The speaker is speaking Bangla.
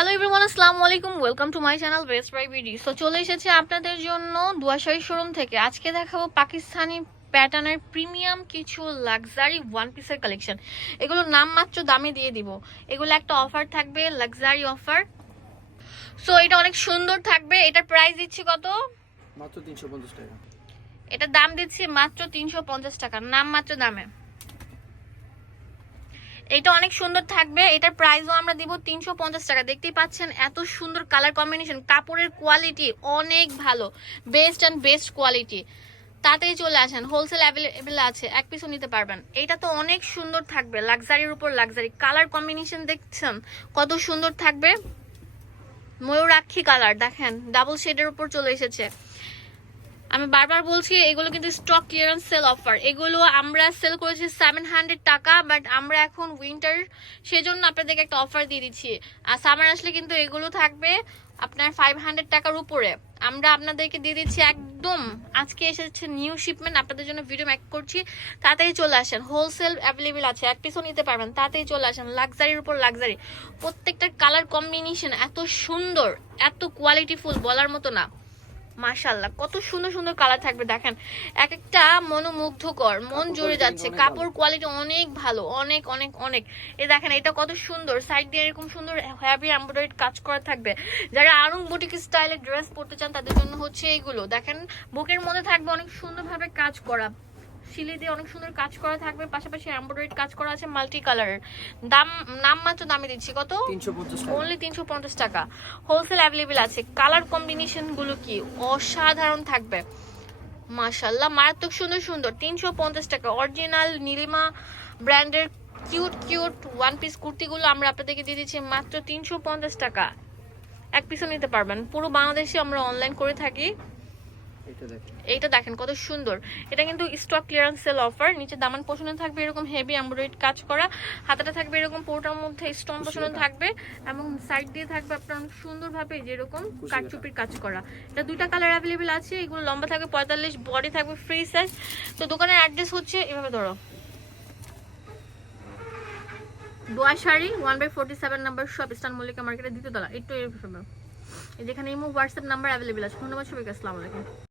হ্যালো এভরিওয়ান আসসালামু আলাইকুম welcome to my channel best buy BD so চলে এসেছে আপনাদের জন্য দুয়াশাড়ি শোরুম থেকে। আজকে দেখাবো পাকিস্তানি প্যাটার্নের প্রিমিয়াম কিছু লাক্সারি ওয়ান পিসের কালেকশন এগুলো নাম মাত্র দামে দিয়ে দিব। এগুলো একটা অফার থাকবে লাক্সারি অফার সো এটা অনেক সুন্দর থাকবে। এটার প্রাইস দিচ্ছি কত? মাত্র তিনশো পঞ্চাশ টাকা। এটার দাম দিচ্ছি মাত্র তিনশো পঞ্চাশ টাকা। নাম মাত্র দামে। এটা অনেক সুন্দর থাকবে। এটার প্রাইসও আমরা দিব তিনশো পঞ্চাশ টাকা। দেখতেই পাচ্ছেন, এত সুন্দর কালার কম্বিনেশন কাপড়ের কোয়ালিটি অনেক ভালো। বেস্ট অ্যান্ড বেস্ট কোয়ালিটি তাতেই চলে আসেন। হোলসেল অ্যাভেলেবেল আছে, এক পিসও নিতে পারবেন। এটা তো অনেক সুন্দর থাকবে। লাক্সারির উপর লাক্সারি কালার কম্বিনেশন দেখছেন, কত সুন্দর থাকবে। ময়ূরাক্ষী কালার দেখেন ডাবল শেডের উপর চলে এসেছে। আমি বারবার বলছি, এগুলো কিন্তু স্টক ক্লিয়ারেন্স সেল অফার এগুলো আমরা সেল করেছি সেভেন হান্ড্রেড টাকা বাট আমরা এখন উইন্টার সেজন্য আপনাদেরকে একটা অফার দিয়ে দিচ্ছি। আর সামার আসলে কিন্তু এগুলো থাকবে আপনার ফাইভ হান্ড্রেড টাকার উপরে। আমরা আপনাদেরকে দিয়ে দিচ্ছি একদম, আজকে এসেছে নিউ শিপমেন্ট আপনাদের জন্য ভিডিও ম্যাক করছি। তাতেই চলে আসেন হোলসেল অ্যাভেলেবেল আছে, এক পিসও নিতে পারবেন। তাতেই চলে আসেন লাক্সারির উপর লাক্সারি প্রত্যেকটা কালার কম্বিনেশন এত সুন্দর, এত কোয়ালিটিফুল বলার মতো না। মাশাল্লাহ কত সুন্দর সুন্দর কালার থাকবে দেখেন। এক একটা মনোমুগ্ধকর মন জুড়ে যাচ্ছে কাপড় কোয়ালিটি অনেক ভালো অনেক অনেক অনেক। এ দেখেন এটা কত সুন্দর সাইড দিয়ে এরকম সুন্দর হ্যাভি এমব্রয়েড কাজ করা থাকবে। যারা আরং বুটিক স্টাইলের ড্রেস পরতে চান তাদের জন্য হচ্ছে এইগুলো দেখেন বুকের মধ্যে থাকবে অনেক সুন্দরভাবে কাজ করা। শিলি দিয়ে অনেক সুন্দর কাজ করা থাকবে পাশাপাশি এমব্রয়ডারি কাজ করা আছে মাল্টি কালারের দাম নাম মাত্র দামে দিচ্ছি কত? তিনশো পঞ্চাশ টাকা। অনলি তিনশো পঞ্চাশ টাকা। হোলসেল অ্যাভেলেবেল আছে। কালার কম্বিনেশনগুলো কি? অসাধারণ থাকবে। মাশাল্লাহ মারাত্মক সুন্দর সুন্দর। তিনশো পঞ্চাশ টাকা। অরিজিনাল নীলিমা ব্র্যান্ডের কিউট কিউট ওয়ান পিস কুর্তিগুলো আমরা আপনাদেরকে দিয়ে দিচ্ছি মাত্র তিনশো পঞ্চাশ টাকা। এক পিসও নিতে পারবেন। পুরো বাংলাদেশে আমরা অনলাইন করে থাকি। এইটা দেখেন। কত সুন্দর। এটা কিন্তু স্টক ক্লিয়ারেন্স সেল অফার নিচে দামান পোষণে থাকবে এরকম হেভি এমব্রয়ডারি কাজ করা হাতাটা থাকবে এরকম পোটার মধ্যে স্টোন পোষণে থাকবে এবং সাইড দিয়ে থাকবে আপনার অনেক সুন্দরভাবে যেরকম কুশি কারচুপির কাজ করা। এটা দুইটা কালার অ্যাভেলেবেল আছে এগুলো লম্বা থাকবে পঁয়তাল্লিশ বডি থাকবে ফ্রি সাইজ তো দোকানের অ্যাড্রেস হচ্ছে এভাবে ধরো। Doa sari one by forty seven number shop Eastern Mallika মার্কেটের দ্বিতীয় তলা একটু যেখানে ইমো হোয়াটসঅ্যাপ নাম্বার অ্যাভেলেবেল আছে। ধন্যবাদ সবাইকে আসসালামু আলাইকুম।